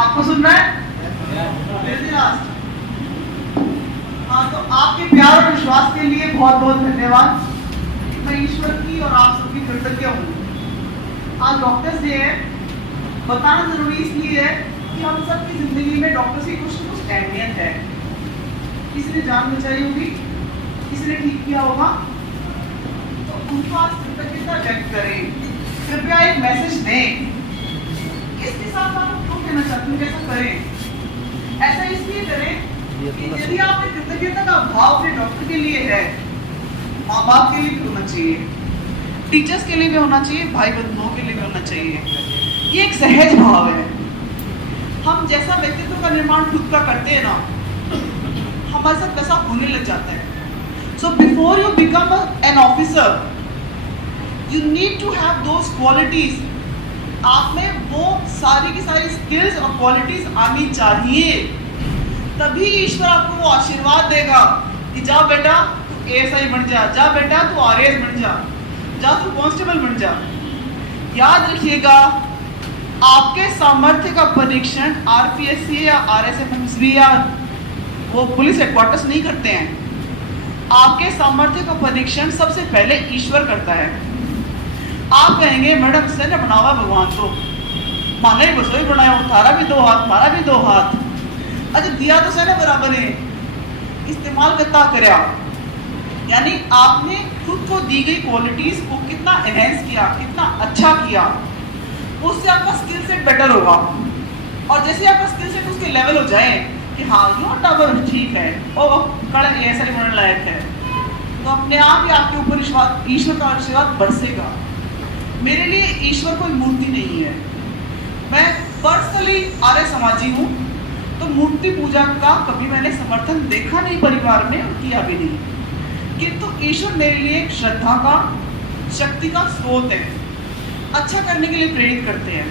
आपको सुनना है? हाँ, तो आपके प्यार और विश्वास के लिए बहुत बहुत धन्यवाद। मैं ईश्वर की और आप सबकी कृतज्ञ हूँ। आज डॉक्टर्स डे है। बताना जरूरी इसलिए है कि हम सबकी जिंदगी में डॉक्टर्स की कुछ न कुछ अहमियत है। किसी ने जान बचाई होगी, किसी ने ठीक किया होगा, तो उनको आज कृतज्ञता व्यक्त करें। कृपया एक मैसेज दें। इसके साथ आप क्यों कहना चाहते हैं कैसा करें? ऐसा इसलिए करें कि यदि आप कृतज्ञता का भाव अपने डॉक्टर के लिए है, माँ बाप के लिए भी होना चाहिए, टीचर्स के लिए भी होना चाहिए, भाई बंधुओं के लिए भी होना चाहिए। ये एक सहज भाव है। हम जैसा व्यक्तित्व का निर्माण खुद का करते हैं ना, हमारे साथ वैसा होने लग जाता है। So before you become an officer, you need to have those qualities. आप में वो सारी की सारी स्किल्स और क्वालिटीज आनी चाहिए, तभी ईश्वर आपको वो आशीर्वाद देगा कि जा बेटा तू एएसआई बन जा बेटा तू आरएएस बन जा तू कांस्टेबल बन जा। याद रखिएगा, आपके सामर्थ्य का परीक्षण आरपीएससी या आरएसएफएमसी या वो पुलिस हेडक्वार्टर्स नहीं करते हैं। आपके सामर्थ्य का परीक्षण सबसे पहले ईश्वर करता है। आप कहेंगे मैडम इसने ने बनावा भगवान तो माना ही बसोई बनाया, थारा भी दो हाथ मारा भी दो हाथ, अच्छा दिया तो सही बराबर है, इस्तेमाल कितना करया। यानी आपने खुद को दी गई क्वालिटीज को कितना एनहेंस किया, कितना अच्छा किया, उससे आपका स्किल सेट बेटर होगा। और जैसे आपका स्किल सेट उसके लेवल हो जाए कि हाँ यो टावर ठीक है और कड़ा ऐसा ही बनने लायक है, तो अपने आप ही आपके ऊपर ईश्वर का आशीर्वाद बरसेगा। मेरे लिए ईश्वर कोई मूर्ति नहीं है। मैं पर्सनली आर्य समाजी हूँ, तो मूर्ति पूजा का कभी मैंने समर्थन देखा नहीं परिवार में और किया भी नहीं। किंतु ईश्वर मेरे लिए एक श्रद्धा का, शक्ति का स्रोत है, अच्छा करने के लिए प्रेरित करते हैं।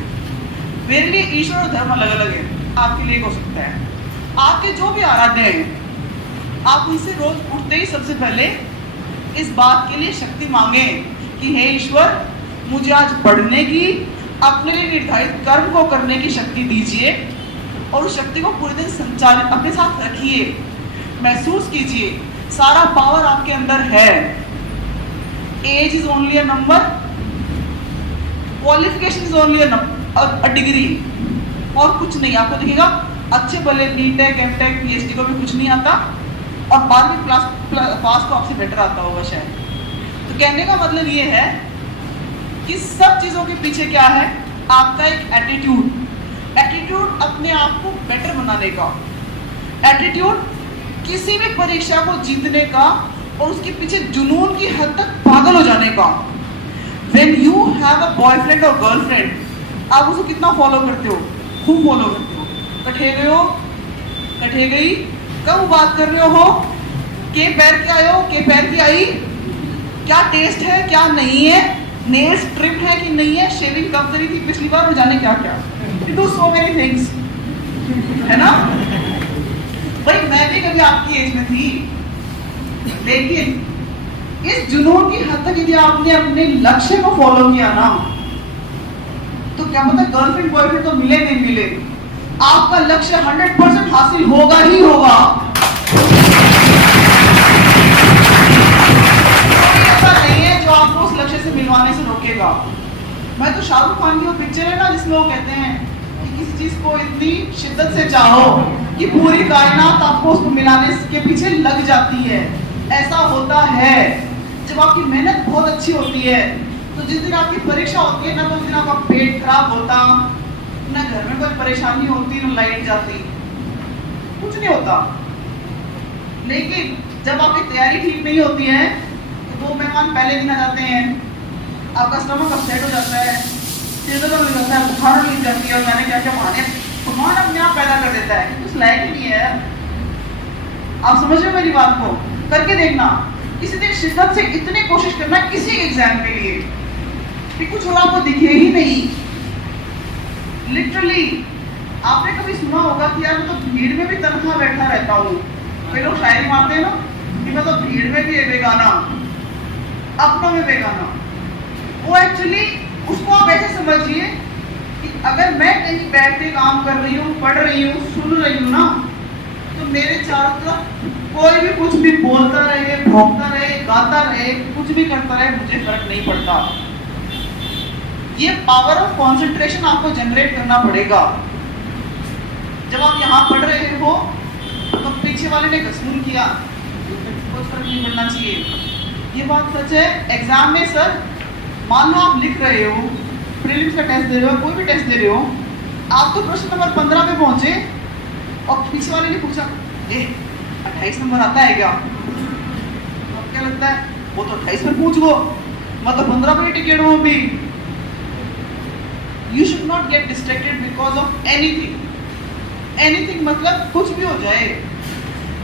मेरे लिए ईश्वर और धर्म अलग अलग है, आपके लिए हो सकता है। आपके जो भी आराध्य हैं, आप उनसे रोज उठते ही सबसे पहले इस बात के लिए शक्ति मांगे कि हे ईश्वर, मुझे आज पढ़ने की, अपने लिए निर्धारित कर्म को करने की शक्ति दीजिए, और उस शक्ति को पूरे दिन संचालित अपने साथ रखिए। महसूस कीजिए सारा पावर आपके अंदर है। Age is only a number, qualification is only a degree, और कुछ नहीं। आपको दिखेगा अच्छे भले बीटेक एमटेक पीएचडी को भी कुछ नहीं आता, और 12वीं क्लास पास तो आपसे बेटर आता होगा शायद। तो कहने का मतलब ये है कि सब चीजों के पीछे क्या है? आपका एक एटीट्यूड अपने आप को बेटर बनाने का, एटीट्यूड किसी भी परीक्षा को जीतने का, और उसके पीछे जुनून की हद तक पागल हो जाने का। When you have a boyfriend और गर्लफ्रेंड, आप उसको कितना फॉलो करते हो? खूब फॉलो करते हो। कठे गए हो, कठे गई, कब बात कर रहे हो, के पैर के आए हो, के पैर की आई, क्या टेस्ट है क्या नहीं है, नेल्स ट्रिम है कि नहीं है, शेविंग कब करी थी पिछली बार, और जाने क्या क्या। डू सो मेनी थिंग्स, है ना भाई? मैं भी कभी आपकी एज में थी, लेकिन इस जुनून की हद तक यदि आपने अपने लक्ष्य को फॉलो किया ना, तो क्या पता गर्लफ्रेंड बॉयफ्रेंड तो मिले नहीं मिले, आपका लक्ष्य 100% हासिल होगा ही होगा। ऐसा नहीं है जो आपको उस लक्ष्य से मिलवाने से रोकेगा। मैं तो शाहरुख खान की वो पिक्चर है ना, जिसमें वो कहते हैं कि किसी चीज को इतनी शिद्दत से चाहो कि पूरी कायनात आपको उसको मिलाने के पीछे लग जाती है। ऐसा होता है जब आपकी मेहनत बहुत अच्छी होती है, तो जिस दिन आपकी परीक्षा होती है ना, तो उस दिन आपका पेट खराब होता, ना घर में कोई परेशानी होती, ना लाइट जाती, कुछ नहीं होता। लेकिन जब आपकी तैयारी ठीक नहीं होती है, तो 2 मेहमान पहले दिन आ जाते हैं, आपका स्टमक अपसेट हो जाता है, सिर दर्द हो जाता है, बुखार लग जाती है, और मैंने क्या क्या बहाने भगवान अपने आप पैदा कर देता है, कुछ लायक ही नहीं है। आप समझ रहे हो मेरी बात को? करके देखना, किसी दिन शिद्दत से इतनी कोशिश करना किसी एग्जाम के लिए कि कुछ और आपको दिखे ही नहीं। लिटरली आपने कभी सुना होगा कि यार मैं तो भीड़ में भी तनख्वाह बैठा रहता हूँ, कई लोग शायरी मारते हैं ना कि मैं तो भीड़ में भी बेगाना, अपनों में बेगाना। वो एक्चुअली उसको आप ऐसे समझिए कि अगर मैं कहीं बैठ के काम कर रही हूँ, पढ़ रही हूँ, सुन रही हूँ ना, तो मेरे चारों तरफ कोई भी कुछ भी बोलता रहे, भौंकता रहे, गाता रहे, कुछ भी करता रहे, मुझे फर्क नहीं पड़ता। ये पावर ऑफ कंसंट्रेशन आपको जनरेट करना पड़ेगा। जब आप यहाँ पढ़ रहे हो तो पीछे वाले ने कसूर किया, कोई फर्क नहीं पड़ना चाहिए। ये बात सच है। एग्जाम में सर मान लो आप लिख रहे हो, प्रीलिम्स का टेस्ट दे रहे हो, कोई भी टेस्ट दे रहे हो, आप तो प्रश्न नंबर 15 पे पहुंचे और पीछे वाले ने पूछा 28 नंबर आता है क्या? अब क्या लगता है वो तो 28 में पूछ गो, मतलब 15 पे टिकट हो भी। You should not get distracted because of anything मतलब कुछ भी हो जाए।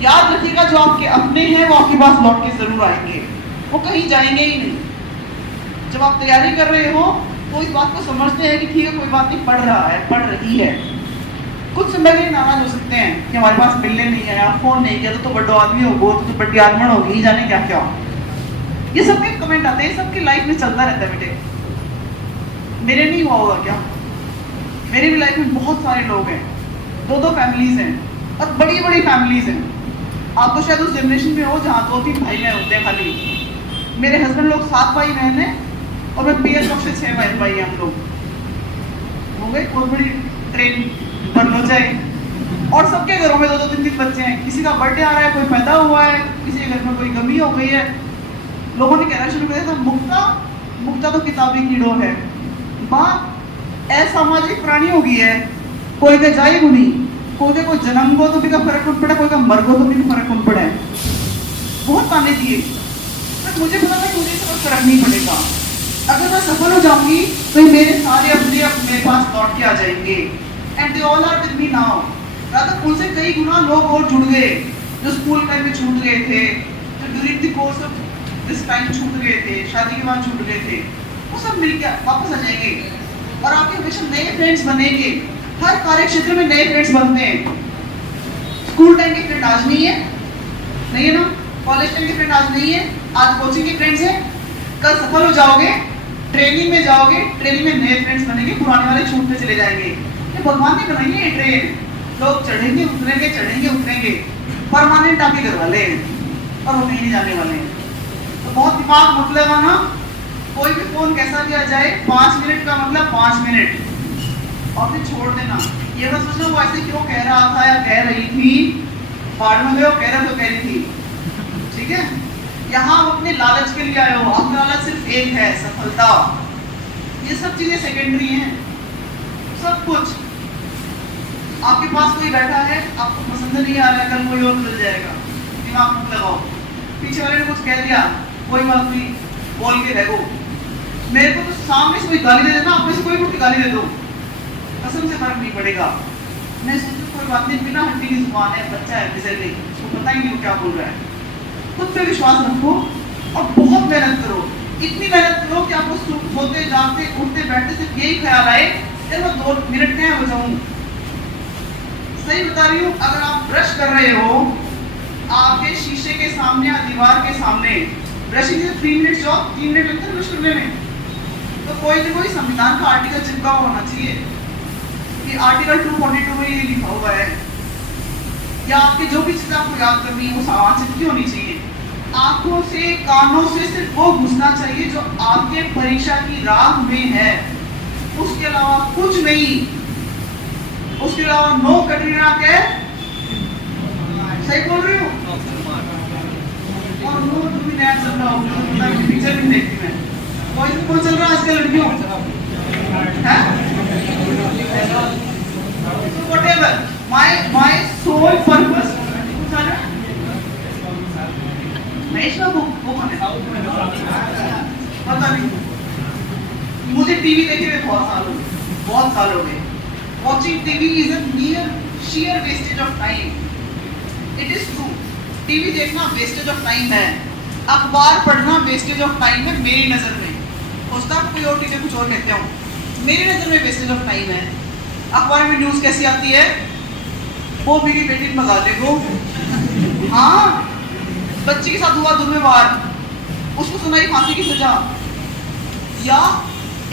याद रखिएगा जो आपके अपने हैं वो आपके पास लौट के जरूर आएंगे, वो कहीं जाएंगे ही नहीं। जब आप तैयारी कर रहे हो तो इस बात को समझते हैं कि ठीक है कोई बात नहीं, पढ़ रहा है, पढ़ रही है। कुछ समय में नाराज हो सकते हैं कि हमारे पास मिलने नहीं आया, फोन नहीं किया, तो बड़ा आदमी होगो, तो बड़ी आदमन होगी, जाने क्या क्या। ये सबके कमेंट आते हैं, सबकी लाइफ में चलता रहता है बेटे। मेरे नहीं हुआ होगा क्या? मेरी भी लाइफ में बहुत सारे लोग हैं, 2-2 फैमिलीज हैं और बड़ी बड़ी फैमिलीज हैं। आप तो शायद उस जनरेशन में हो जहाँ 2-3 भाई बहन होते हैं खाली। मेरे हस्बैंड लोग 7 भाई बहन हैं और मैं पीएस से 6 बहन भाई हैं। हम लोग हो गए बहुत बड़ी ट्रेन बन हो जाए। और सबके घरों में 2-2 3-3 बच्चे हैं। किसी का बर्थडे आ रहा है, कोई पैदा हुआ है, किसी के घर में कोई गमी हो गई है। लोगों ने कहना शुरू कर दिया था मुक्ता तो किताबी कीड़ो है, बात असामाजिक प्राणी हो गई है। कोई का जाए गुनी, कोई का जन्म को तो भी का फर्क उन पड़ा, कोई का मर को तो भी फर्क उन पड़ा है। बहुत ताने दिए, पर मुझे पता था कि मुझे इससे कोई फर्क नहीं पड़ेगा। अगर मैं सफल हो जाऊंगी तो मेरे सारे अपने मेरे पास लौट के आ जाएंगे। And they all are with me now. Rather उनसे कई गुना लोग और जुड़ गए जो स्कूल टाइम में छूट गए थे, जो during the course of this time छूट गए थे, शादी के बाद छूट गए थे, वो सब मिलकर वापस आ जाएंगे और आपके हमेशा नए फ्रेंड्स बनेंगे। हर कार्य क्षेत्र में नए फ्रेंड्स बनते हैं। स्कूल टाइम के फ्रेंड आज नहीं है, नहीं है ना? कॉलेज टाइम के फ्रेंड आज नहीं है, आज कोचिंग के फ्रेंड्स हैं। कल सफल हो जाओगे, ट्रेनिंग में जाओगे, ट्रेनिंग में नए फ्रेंड्स बनेंगे, पुराने वाले छूटते चले जाएंगे। ये भगवान ने बनाई है ट्रेन, लोग चढ़ेंगे उतरेंगे, चढ़ेंगे उतरेंगे, परमानेंट आपके घर वाले हैं और वो कहीं नहीं जाने वाले हैं। तो बहुत दिमाग मतलब है ना, कोई भी फोन कैसा भी आ जाए, 5 मिनट का मतलब 5 मिनट और फिर छोड़ देना। ये मत सोचना वो ऐसे क्यों कह रहा था या कह रही थी, बाद में वो कह रहा तो कह रही थी, ठीक है? यहाँ आप अपने लालच के लिए आए हो, आपका लालच सिर्फ एक है, सफलता। ये सब चीजें सेकेंडरी हैं। सब कुछ आपके पास कोई बैठा है, आपको पसंद नहीं आ रहा है, कल कोई और मिल जाएगा, दिमाग मत लगाओ। पीछे वाले ने कुछ कह दिया, कोई बात नहीं, बोल के रहो। मेरे को तो सामने से कोई गाली दे देना, आप में से कोई मुझे गाली दे दो, कसम से फर्क नहीं पड़ेगा। मैं सोचती कोई बात नहीं, बिना हड्डी की जुबान है, बच्चा है, फिसल नहीं, उसको पता ही नहीं वो क्या बोल रहा है। खुद पे विश्वास रखो और बहुत मेहनत करो। इतनी मेहनत करो कि आपको सोते जागते उठते बैठते सिर्फ यही ख्याल आए कि मैं 2 मिनट में हो जाऊं। सही बता रही हूँ, अगर आप ब्रश कर रहे हो, आपके शीशे के सामने या दीवार के सामने ब्रशिंग से 3 मिनट जाओ, 3 मिनट लगते हैं ब्रश करने में, तो कोई ना कोई संविधान का आर्टिकल चिपका होना चाहिए कि आर्टिकल 242 में ये लिखा हुआ है, या आपके जो भी चीज आपको याद करनी है वो सामान चिपकी होनी चाहिए। आंखों से कानों से सिर्फ वो घुसना चाहिए जो आपके परीक्षा की राह में है, उसके अलावा कुछ नहीं। उसके अलावा नो कटरीना कैफ, सही बोल रही हूँ? और नो तुम भी नया चल रहा हो, पिक्चर भी देखती मैं, कौन चल रहा है आजकल लड़कियों है? Whatever, my sole purpose, Mahesh बाबू वो कौन है? पता नहीं। मुझे टीवी देखे हुए बहुत साल हो गए। Watching TV is a mere sheer wastage of time. It is true. TV देखना वेस्टेज ऑफ टाइम है, अखबार पढ़ना वेस्टेज ऑफ टाइम है मेरी नजर में। सोचता कोई और टीवी कुछ और कहते हो, मेरी नजर में वेस्टेज ऑफ टाइम है। अखबार में न्यूज कैसी आती है, वो मेरी बेटी भगा देखो, हाँ बच्चे के साथ हुआ दुर्व्यवहार, उसको सुनाई फांसी की सजा, या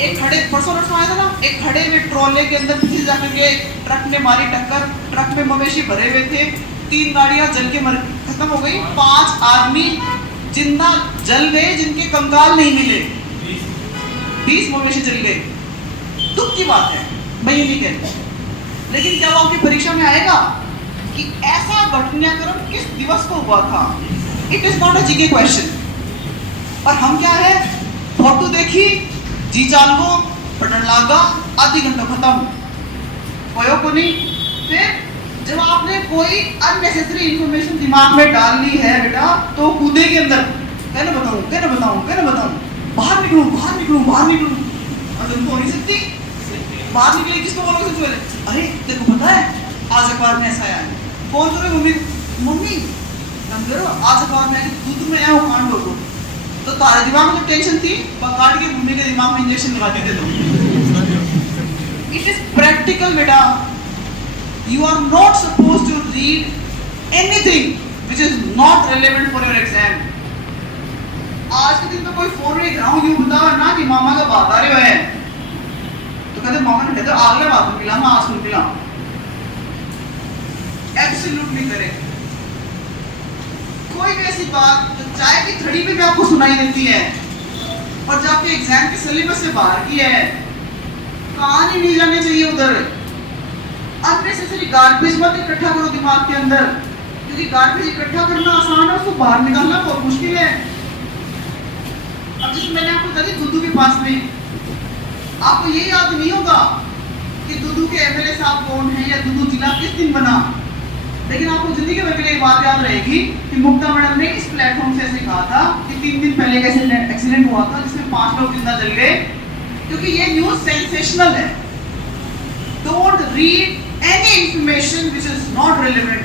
एक खड़े परसों नोट्स में आया था ना, एक खड़े हुए ट्रोले के अंदर पीछे जाकर के ट्रक ने मारी टक्कर, ट्रक में मवेशी भरे हुए थे, 3 गाड़ियां जल के खत्म हो गई, 5 आदमी जिंदा जल गए जिनके कंकाल नहीं मिले, 20 मवेशी जल गए। दुख की बात है, मैं ये नहीं कहता, लेकिन क्या वो आपकी परीक्षा में आएगा कि ऐसा घटनाक्रम किस दिवस को हुआ था? It is not a GK question. और हम क्या है, फोटो देखी, जी जान को पढ़ने लगा, आधी घंटा खत्म, कोई को नहीं। फिर जब आपने कोई अननेसेसरी इंफॉर्मेशन दिमाग में डाल ली है बेटा, तो कूदे के अंदर कहना बताऊं, कहना बताऊं, कहना बताऊं, बाहर निकलूं, बाहर निकलूं, बाहर निकलूं। और तुम तो हो नहीं सकती, बाहर निकले किसको बोलोगे सबसे पहले? अरे तेरे को पता है आज अखबार में ऐसा आया है, फोन करो मम्मी, मम्मी हम करो आज अखबार में दूध में आया, कांड हो गया। तो तारे दिमाग में टेंशन थी, पकाड़ के मम्मी के दिमाग में इंजेक्शन लगा देते लोग। इट इज प्रैक्टिकल बेटा, you are not suppose to read anything which is not relevant for your exam. आज के दिन तो कोई फोन नहीं कराऊं, यूं बताओ ना कि मामा का बात आ रहे हुए हैं, तो कहते मामा ने कहते अगले बात में मिला, आज सुन मिला। Absolutely correct. कोई भी ऐसी बात जो चाय की थड़ी पे भी आपको सुनाई देती है और जो आपके एग्जाम के सिलेबस से बाहर की है, कहां नहीं जाने चाहिए उधर। अननेसेसरी गार्बेज मत इकट्ठा करो दिमाग के अंदर, क्योंकि गार्बेज इकट्ठा करना आसान है, उसको बाहर निकालना बहुत मुश्किल है। अब जैसे मैंने आपको बताया दुदू के पास में, आपको ये याद नहीं होगा कि दुदू के एमएलए साहब कौन है या दुदू जिला किस दिन बना, लेकिन आपको जिंदगी भर के लिए बात याद रहेगी कि मुक्ता मैडम ने इस प्लेटफॉर्म से ऐसे कहा था कि 3 दिन पहले एक एक्सीडेंट हुआ था जिसमें 5 लोग जिंदा जल गए, क्योंकि ये न्यूज सेंसेशनल है। Don't read any information which is not relevant,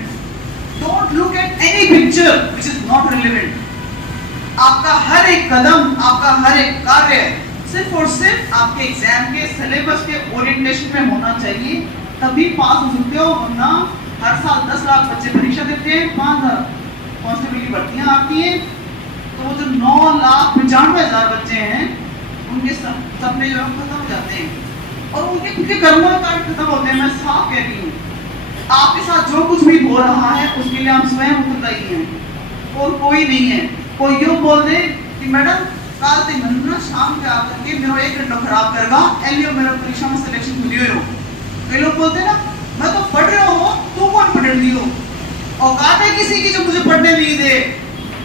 don't look at any picture which is not relevant. आपका हर एक कदम, आपका हर एक कार्य सिर्फ और सिर्फ आपके एग्जाम के सिलेबस के ओरिएंटेशन में होना चाहिए, तभी पास हो सकते हो। वरना हर साल 10 लाख बच्चे परीक्षा देते हैं, 5,000 कांस्टेबल की भर्तियां आती हैं, तो वो जो 9,95,000 बच्चे हैं उनके सपने जो खत्म हो जाते हैं और उनके कर्मों का खत्म होते हैं। मैं साफ कह रही हूँ, आपके साथ जो कुछ भी हो रहा है उसके लिए आप स्वयं उत्तरदायी हैं और कोई नहीं है। कोई यूं बोल दे कि मैडम कल से मैं शाम के आकर के मेरा 1 घंटा खराब करेगा, एलियो मेरा परीक्षा में सिलेक्शन मिली हो। कई लोग बोलते ना मैं तो पढ़ रहा हूँ, तू कौन पढ़ रही हो? औकात है किसी की जो मुझे पढ़ने नहीं दे?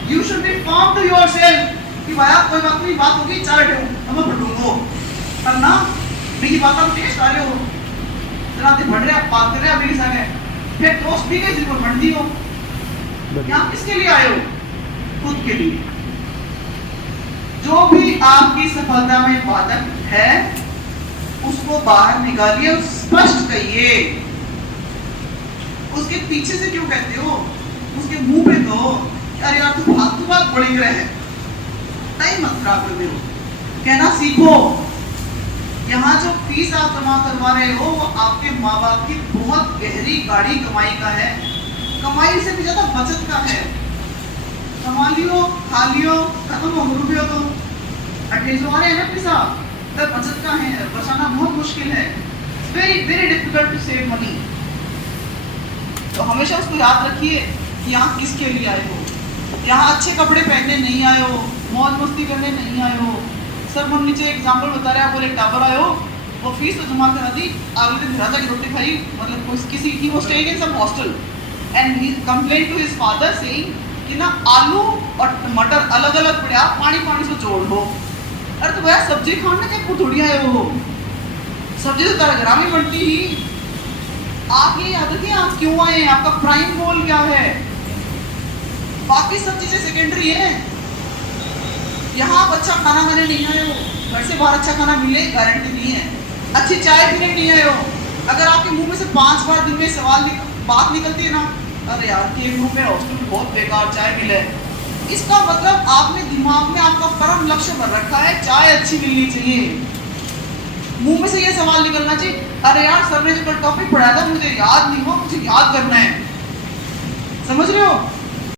You should be firm to yourself कि भाई कोई बात नहीं, बात होगी चार बैठे अब मैं पढ़ूंगा, पर ना मेरी बात आप टेस्ट आ रहे हो, जरा ते पढ़ रहे बात कर रहे अभी संगे, फिर दोस्त भी गए जिनको पढ़ दी हो। यहाँ किसके लिए आए हो? खुद के लिए। जो भी आपकी सफलता में बाधक है उसको बाहर निकालिए और स्पष्ट कहिए। उसके पीछे से क्यों कहते हो? उसके मुंह पे तो अरे यार तू फालतू बात बोली रहे, टाइम मत खराब कर दो, कहना सीखो। यहाँ जो फीस आप जमा करवा रहे हो वो आपके माँ बाप की बहुत गहरी गाढ़ी कमाई का है, कमाई से भी ज्यादा बचत का है। कमा लियो, खा लियो, खत्म हो रुपये तो अटलीस्ट हमारे है ना पैसा, तब बचत का है, बचाना बहुत मुश्किल है। Very very difficult to save money. तो हमेशा उसको याद रखिए कि यहाँ किसके लिए आए हो। यहाँ अच्छे कपड़े पहनने नहीं आए हो, मौज मस्ती करने नहीं आए हो। सर हम नीचे एग्जाम्पल बता रहे हैं, आप बोले टावर आए हो, वो फीस तो जमा करा दी, अगले दिन राजा की रोटी खाई, मतलब किसी ही वो staying in some hostel and he complain to his father saying कि ना आलू और टमाटर अलग अलग पड़े, आप पानी पानी से जोड़ लो। अरे तो भैया सब्जी खाने के को थोड़ी आए हो, सब्जी तो तेरा ग्राम ही बनती ही। आप ये याद रखिए आप क्यों आए हैं, आपका प्राइम गोल क्या है, बाकी सब चीजें सेकेंडरी है। यहाँ आप अच्छा खाना खाने नहीं आए हो, घर से बाहर अच्छा खाना मिले गारंटी नहीं है। अच्छी चाय पीने नहीं आए हो, अगर आपके मुंह में से 5 बार दिन में बात निकलती है ना, अरे यार के रूम में हॉस्टल में बहुत बेकार चाय मिले, इसका मतलब आपने दिमाग में आपका परम लक्ष्य भर रखा है चाय अच्छी मिलनी चाहिए। मुंह में से ये सवाल निकलना चाहिए, अरे यार सर ने जो कल टॉपिक पढ़ाया था मुझे याद नहीं हुआ, मुझे याद करना है। समझ रहे हो?